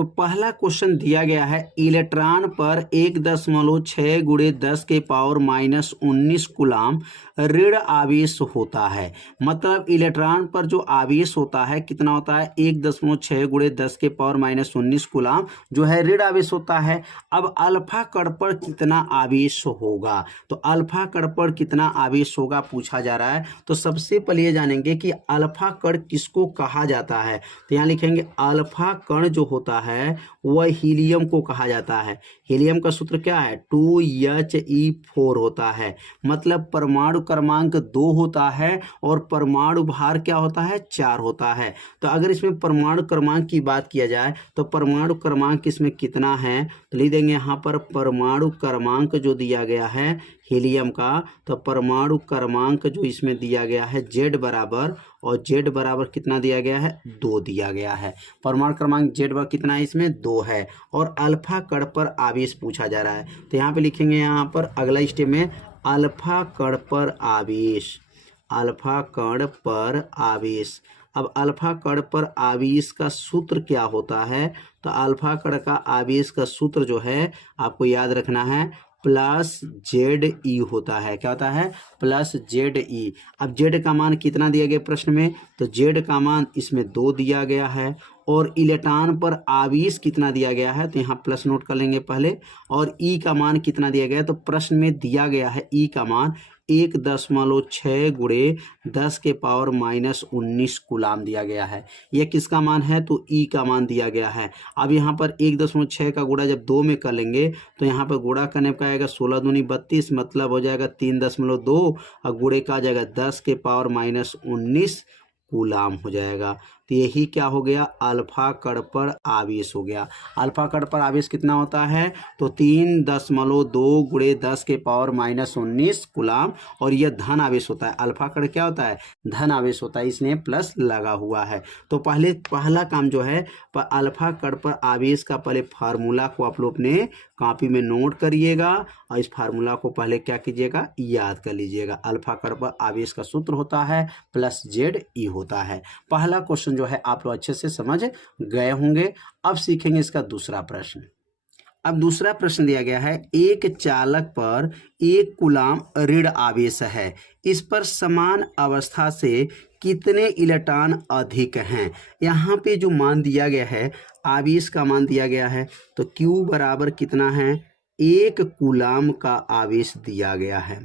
तो पहला क्वेश्चन दिया गया है इलेक्ट्रॉन पर 1.6 गुणे 10 के पावर माइनस 19 कूलाम ऋण आवेश होता है। मतलब इलेक्ट्रॉन पर जो आवेश होता है कितना होता है 1.6 गुणे 10 के पावर माइनस 19 कूलाम जो है ऋण आवेश होता है। अब अल्फा कण पर कितना आवेश होगा, तो अल्फा कण पर कितना आवेश होगा पूछा जा रहा है। तो सबसे पहले ये जानेंगे कि अल्फा कण किसको कहा जाता है। तो यहाँ लिखेंगे अल्फा कण जो होता है वह हीलियम को कहा जाता है। हीलियम का सूत्र क्या है 2He4 होता है। मतलब परमाणु क्रमांक 2 होता है और परमाणु भार क्या होता है 4 होता है। तो अगर इसमें परमाणु क्रमांक की बात किया जाए तो परमाणु क्रमांक इसमें कितना है, तो लिख देंगे यहाँ पर परमाणु क्रमांक जो दिया गया है हीलियम का, तो परमाणु क्रमांक जो इसमें दिया गया है Z बराबर, और Z बराबर कितना दिया गया है 2 दिया गया है। परमाणु क्रमांक Z बराबर कितना है इसमें 2 है। और अल्फा कण पर आवेश पूछा जा रहा है, तो यहाँ पे लिखेंगे यहाँ पर अगला स्टेप में अल्फा कण पर आवेश, अल्फा कण पर आवेश। अब अल्फा कण पर आवेश का सूत्र क्या होता है, तो अल्फा कण का आवेश का सूत्र जो है आपको याद रखना है प्लस ZE होता है। क्या होता है प्लस ZE। अब Z का मान कितना दिया गया प्रश्न में, तो Z का मान इसमें 2 दिया गया है और इलेक्ट्रॉन पर आवेश कितना दिया गया है, तो यहाँ प्लस नोट कर लेंगे पहले। और E का मान कितना दिया गया है, तो प्रश्न में दिया गया है E का मान 1.6 गुणे 10 के पावर माइनस 19 कूलाम दिया गया है। यह किसका मान है, तो E का मान दिया गया है। अब यहाँ पर 1.6 का गुणा जब 2 में कर लेंगे तो यहाँ पर गुणा करने का आएगा 16 दूनी 32, मतलब हो जाएगा 3.2 और गुणे का आ जाएगा 10 के पावर माइनस 19 कूलाम हो जाएगा। तो यही क्या हो गया अल्फा कण पर आवेश हो गया। अल्फा कण पर आवेश कितना होता है, तो 3.2 गुणे 10 के पावर माइनस 19 कूलाम, और यह धन आवेश होता है। अल्फा कण क्या होता है धन आवेश होता है, इसलिए प्लस लगा हुआ है। तो पहला काम जो है अल्फा कण पर आवेश का पहले फार्मूला को आप लोग अपने कॉपी में नोट करिएगा और इस फार्मूला को पहले क्या कीजिएगा याद कर लीजिएगा। अल्फा कण पर आवेश का सूत्र होता है प्लस ZE होता है। पहला क्वेश्चन जो है आप लोग अच्छे से समझ गए होंगे। अब सीखेंगे इसका दूसरा प्रश्न। अब दूसरा प्रश्न दिया गया है एक चालक पर 1 कूलाम ऋण आवेश है, इस पर समान अवस्था से कितने इलेक्ट्रॉन अधिक हैं। यहाँ पे जो मान दिया गया है आवेश का मान दिया गया है, तो Q बराबर कितना है 1 कूलाम का आवेश दिया गया है।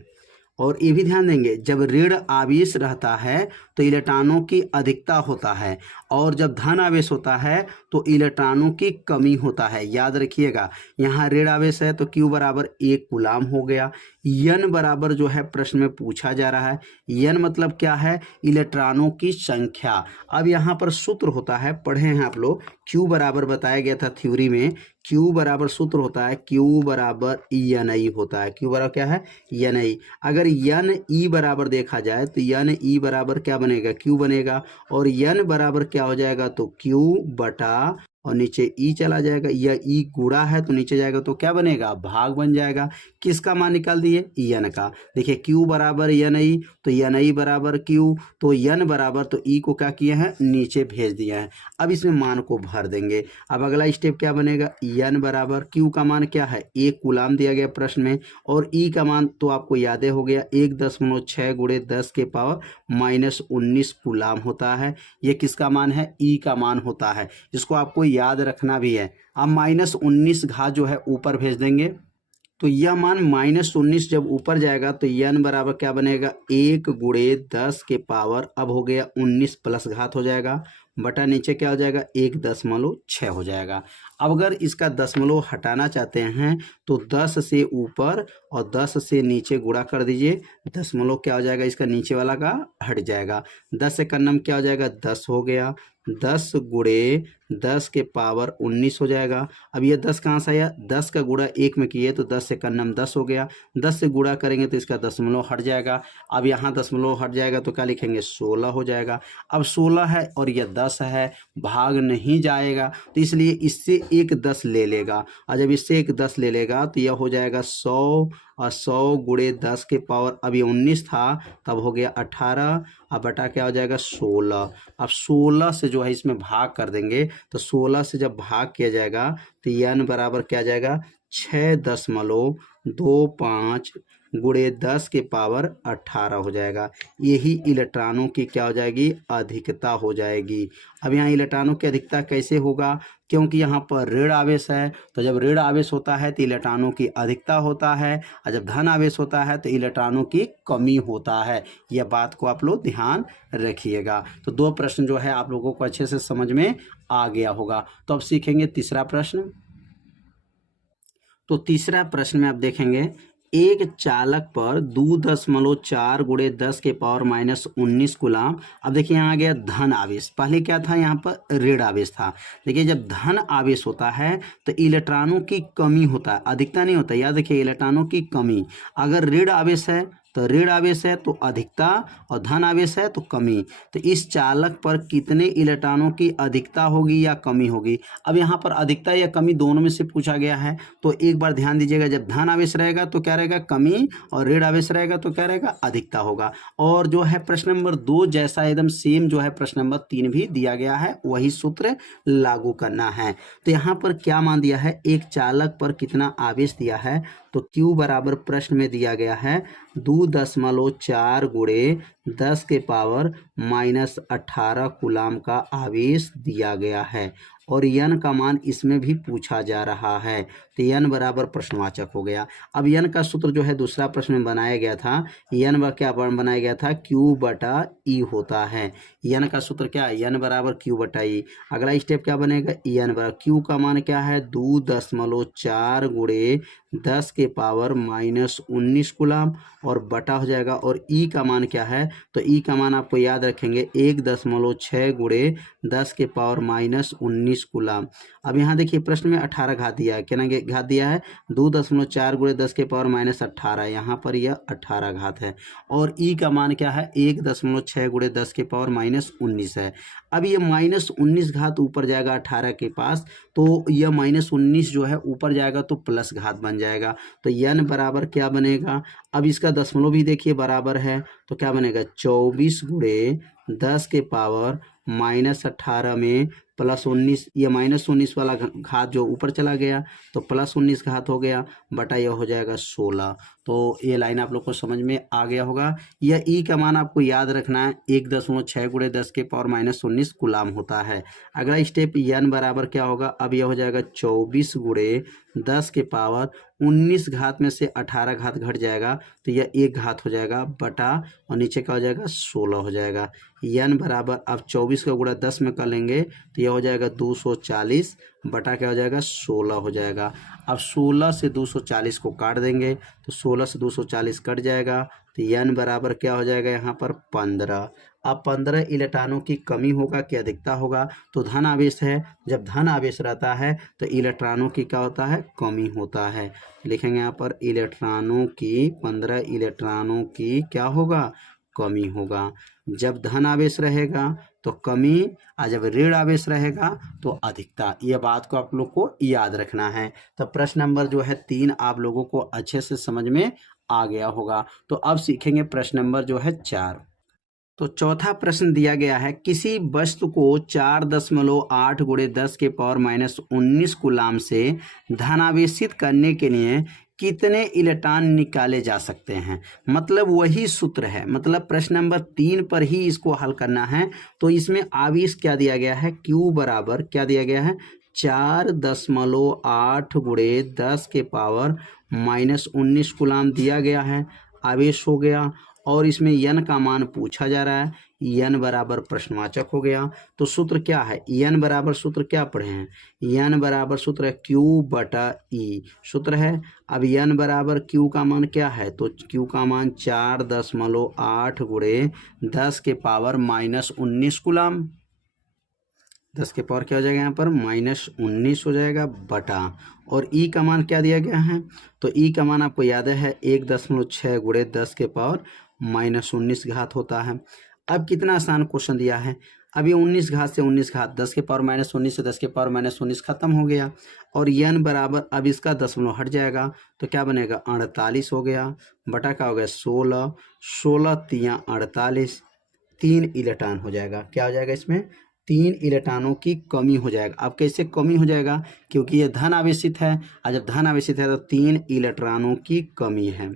और ये भी ध्यान देंगे जब ऋण आवेश रहता है तो इलेक्ट्रॉनों की अधिकता होता है, और जब धन आवेश होता है तो इलेक्ट्रॉनों की कमी होता है। याद रखिएगा यहाँ ऋण आवेश है तो Q बराबर 1 कूलाम हो गया। N बराबर जो है प्रश्न में पूछा जा रहा है, N मतलब क्या है इलेक्ट्रॉनों की संख्या। अब यहाँ पर सूत्र होता है पढ़े हैं आप लोग, Q बराबर बताया गया था थ्योरी में, Q बराबर सूत्र होता है Q बराबर NI होता है। Q बराबर क्या है NI। अगर NE बराबर देखा जाए तो NE बराबर क्या बनेगा Q बनेगा, और N बराबर क्या हो जाएगा तो Q बटा और नीचे E चला जाएगा, यह E गुणा है तो नीचे जाएगा तो क्या बनेगा भाग बन जाएगा। किसका मान निकाल दिए N का। देखिए Q बराबर NI तो NI बराबर Q, तो N बराबर तो E को क्या किए हैं नीचे भेज दिया है। अब इसमें मान को भर देंगे। अब अगला स्टेप क्या बनेगा N बराबर Q का मान क्या है 1 कूलाम दिया गया प्रश्न में, और E का मान तो आपको याद हो गया 1.6 गुणे 10 के पावर माइनस 19 कूलाम होता है। ये किसका मान है E का मान होता है, इसको आपको याद रखना भी है। अब माइनस 19 घात जो है ऊपर भेज देंगे, तो यह मान माइनस 19 जब ऊपर जाएगा तो N बराबर क्या बनेगा 1 गुणे 10 के पावर अब हो गया 19 प्लस घात हो जाएगा, बटा नीचे क्या हो जाएगा 1.6 हो जाएगा। अब अगर इसका दशमलव हटाना चाहते हैं तो 10 से ऊपर और 10 से नीचे गुणा कर दीजिए, दशमलव क्या हो जाएगा इसका नीचे वाला का हट जाएगा, 10 से कन्नम क्या हो जाएगा 10 हो गया, 10 गुणे 10 के पावर 19 हो जाएगा। अब ये 10 कहाँ से आया 10 का गुणा 1 में किए तो 10 से कन्नम 10 हो गया, 10 से गुणा करेंगे तो इसका दशमलव हट जाएगा। अब यहाँ दशमलव हट जाएगा तो क्या लिखेंगे 16 हो जाएगा। अब 16 है और यह 10 है, भाग नहीं जाएगा तो इसलिए इससे एक 10 ले लेगा, और जब इससे एक 10 ले लेगा तो यह हो जाएगा 100, और 100 गुणे 10 के पावर अब ये 19 था तब हो गया 18, अब बटा क्या हो जाएगा 16। अब 16 से जो है इसमें भाग कर देंगे तो 16 से जब भाग किया जाएगा तो n बराबर क्या आ जाएगा 6.25 गुणे 10 के पावर 18 हो जाएगा। यही इलेक्ट्रॉनों की क्या हो जाएगी, अधिकता हो जाएगी। अब यहाँ इलेक्ट्रॉनों की अधिकता कैसे होगा, क्योंकि यहाँ पर ऋण आवेश है, तो जब ऋण आवेश होता है तो इलेक्ट्रॉनों की अधिकता होता है, और जब धन आवेश होता है तो इलेक्ट्रॉनों की कमी होता है। यह बात को आप लोग ध्यान रखिएगा। तो 2 प्रश्न जो है आप लोगों को अच्छे से समझ में आ गया होगा। तो अब सीखेंगे तीसरा प्रश्न। तो तीसरा प्रश्न में आप देखेंगे, एक चालक पर 2.4 गुणे 10 के पावर -19 कूलाम। अब देखिए यहाँ आ गया धन आवेश, पहले क्या था यहाँ पर ऋण आवेश था। देखिए जब धन आवेश होता है तो इलेक्ट्रॉनों की कमी होता है, अधिकता नहीं होता। याद रखिए इलेक्ट्रॉनों की कमी। अगर ऋण आवेश है तो ऋण आवेश है तो अधिकता, और धन आवेश है तो कमी। तो इस चालक पर कितने इलेक्ट्रॉनों की अधिकता होगी या कमी होगी। अब यहाँ पर अधिकता या कमी दोनों में से पूछा गया है। तो एक बार ध्यान दीजिएगा, जब धन आवेश रहेगा तो क्या रहेगा कमी, और ऋण आवेश रहेगा तो क्या रहेगा अधिकता होगा। और जो है प्रश्न नंबर 2 जैसा एकदम सेम जो है प्रश्न नंबर 3 भी दिया गया है, वही सूत्र लागू करना है। तो यहाँ पर क्या मान दिया है, एक चालक पर कितना आवेश दिया है, तो Q बराबर प्रश्न में दिया गया है 2.4 गुणे 10 के पावर -18 कूलाम का आवेश दिया गया है, और n का मान इसमें भी पूछा जा रहा है। तो n बराबर प्रश्नवाचक हो गया। अब n का सूत्र जो है दूसरा प्रश्न में बनाया गया था, n क्या बनाया गया था, Q बटा E होता है। n का सूत्र क्या है, n बराबर Q बटा E। अगला स्टेप क्या बनेगा, n बराबर Q का मान क्या है 2.4 गुणे 10 के पावर -19 कूलाम, और बटा हो जाएगा। और E का मान क्या है, तो E का मान आपको याद रखेंगे 1.6 गुणे 10 के पावर -19 कूलाम। अब यहाँ देखिए प्रश्न में 18 घात दिया है, क्या घात दिया है 2.4 गुणे 10 के पावर -18, यहाँ पर यह 18 घात है। और E का मान क्या है 1.6 गुणे 10 के पावर -19 है। अब ये -19 घात ऊपर जाएगा 18 के पास, तो यह -19 जो है ऊपर जाएगा तो प्लस घात बन जाएगा। तो n बराबर क्या बनेगा, अब इसका दशमलव भी देखिए बराबर है, तो क्या बनेगा 24 गुणे 10 के पावर -18 में +19, ये -19 वाला घात जो ऊपर चला गया तो +19 घात हो गया, बटा यह हो जाएगा 16। तो ये लाइन आप लोग को समझ में आ गया होगा। यह ई का मान आपको याद रखना है 1.6 गुणे 10 के पावर -19 कूलाम होता है। अगला स्टेप n बराबर क्या होगा, अब यह हो जाएगा 24 गुणे 10 के पावर 19 घात में से 18 घात घट जाएगा तो यह 1 घात हो जाएगा, बटा और नीचे क्या हो जाएगा 16 हो जाएगा। n बराबर अब 24 का गुणा 10 में कर लेंगे तो यह हो जाएगा 240, बटा क्या हो जाएगा 16 हो जाएगा। अब 16 से 240 को काट देंगे तो 16 से 240 कट जाएगा, तो n बराबर क्या हो जाएगा यहाँ पर 15। अब 15 इलेक्ट्रॉनों की कमी होगा कि अधिकता होगा, तो धन आवेश है, जब धन आवेश रहता है तो इलेक्ट्रॉनों की क्या होता है, कमी होता है। लिखेंगे यहाँ पर इलेक्ट्रॉनों की 15 इलेक्ट्रॉनों की क्या होगा, कमी होगा। जब धन आवेश रहेगा तो कमी, और जब ऋण आवेश रहेगा तो अधिकता। यह बात को आप लोग को याद रखना है। तो प्रश्न नंबर जो है 3 आप लोगों को अच्छे से समझ में आ गया होगा। तो अब सीखेंगे प्रश्न नंबर जो है 4। तो चौथा प्रश्न दिया गया है, किसी वस्तु को 4.8 गुणे 10 के पावर -19 कूलाम से धनावेशित करने के लिए कितने इलेक्ट्रॉन निकाले जा सकते हैं। मतलब वही सूत्र है, मतलब प्रश्न नंबर 3 पर ही इसको हल करना है। तो इसमें आवेश क्या दिया गया है, Q बराबर क्या दिया गया है 4.8 गुणे 10 के पावर -19 कूलाम दिया गया है, आवेश हो गया। और इसमें n का मान पूछा जा रहा है, n बराबर प्रश्नवाचक हो गया। तो सूत्र क्या है, n बराबर सूत्र क्या पढ़े हैं, n बराबर सूत्र है Q बटा E सूत्र है। अब n बराबर Q का मान क्या है, तो Q का मान 4.8 गुणे 10 के पावर -19 कूलाम, 10 के पावर क्या हो जाएगा यहाँ पर -19 हो जाएगा, बटा और E का मान क्या दिया गया है, तो E का मान आपको याद है 1.6 गुणे 10 के पावर -19 घात होता है। अब कितना आसान क्वेश्चन दिया है, अभी 19 घात से 19 घात 10 के पावर -19 से 10 के पावर -19 खत्म हो गया, और n बराबर अब इसका दशमलव हट जाएगा तो क्या बनेगा 48 हो गया, बटा क्या हो गया 16, 16 × 3 = 48, 3 इलेक्ट्रॉन हो जाएगा। क्या हो जाएगा इसमें 3 इलेक्ट्रॉनों की कमी हो जाएगा। अब कैसे कमी हो जाएगा, क्योंकि ये धन आवेशित है, और जब धन आवेशित है तो 3 इलेक्ट्रॉनों की कमी है,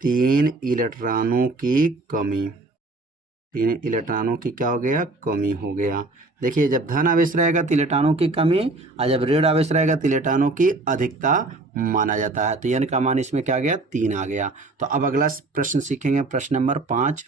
3 इलेक्ट्रॉनों की कमी, 3 इलेक्ट्रॉनों की क्या हो गया, कमी हो गया। देखिए जब धन आवेश रहेगा तो इलेक्ट्रॉनों की कमी, और जब ऋण आवेश रहेगा तो इलेक्ट्रॉनों की अधिकता माना जाता है। तो n का मान इसमें क्या आ गया, 3 आ गया। तो अब अगला प्रश्न सीखेंगे, प्रश्न नंबर 5।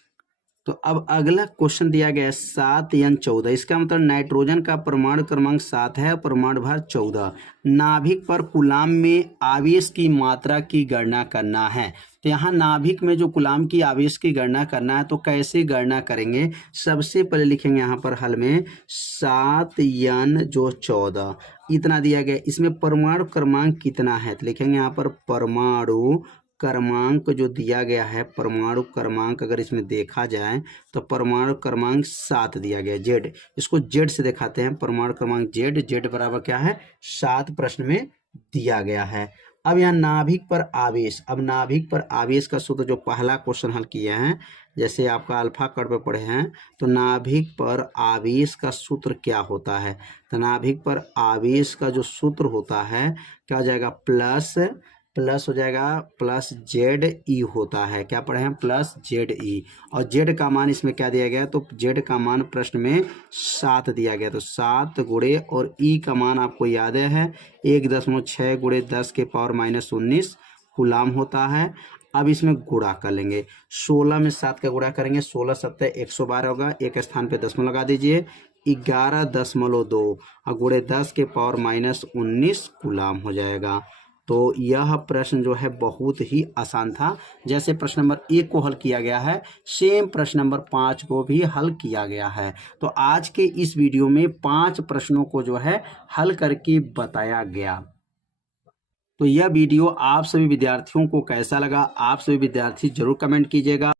तो अब अगला क्वेश्चन दिया गया है 7n14। इसका मतलब नाइट्रोजन का परमाणु क्रमांक 7 है, परमाणु भार 14। नाभिक पर कूलाम में आवेश की मात्रा की गणना करना है। तो यहाँ नाभिक में जो कूलाम की आवेश की गणना करना है, तो कैसे गणना करेंगे। सबसे पहले लिखेंगे यहाँ पर हल में 7n14 इतना दिया गया। इसमें परमाणु क्रमांक कितना है, तो लिखेंगे यहाँ पर परमाणु क्रमांक जो दिया गया है, परमाणु क्रमांक अगर इसमें देखा जाए तो परमाणु क्रमांक 7 दिया गया, जेड। इसको जेड से दिखाते हैं, परमाणु क्रमांक जेड, जेड बराबर क्या है, 7 प्रश्न में दिया गया है। अब यहाँ नाभिक पर आवेश, अब नाभिक पर आवेश का सूत्र जो पहला क्वेश्चन हल किए हैं, जैसे आपका अल्फा कट पे पढ़े हैं, तो नाभिक पर आवेश का सूत्र क्या होता है। तो नाभिक पर आवेश का जो सूत्र होता है क्या हो जाएगा, प्लस हो जाएगा, प्लस जेड ई होता है। क्या पढ़े हैं, प्लस जेड ई। और जेड का मान इसमें क्या दिया गया, तो जेड का मान प्रश्न में 7 दिया गया। तो 7 गुणे, और ई का मान आपको याद है 1.6 गुणे 10 के पावर -19 कूलाम होता है। अब इसमें गुणा कर लेंगे, 16 में 7 का गुणा करेंगे, 16 7 112 होगा, एक स्थान पे दशमलव लगा दीजिए, 11.2 और गुणे 10 के पावर -19 कूलाम हो जाएगा। तो यह प्रश्न जो है बहुत ही आसान था। जैसे प्रश्न नंबर 1 को हल किया गया है, सेम प्रश्न नंबर 5 को भी हल किया गया है। तो आज के इस वीडियो में 5 प्रश्नों को जो है हल करके बताया गया। तो यह वीडियो आप सभी विद्यार्थियों को कैसा लगा, आप सभी विद्यार्थी जरूर कमेंट कीजिएगा।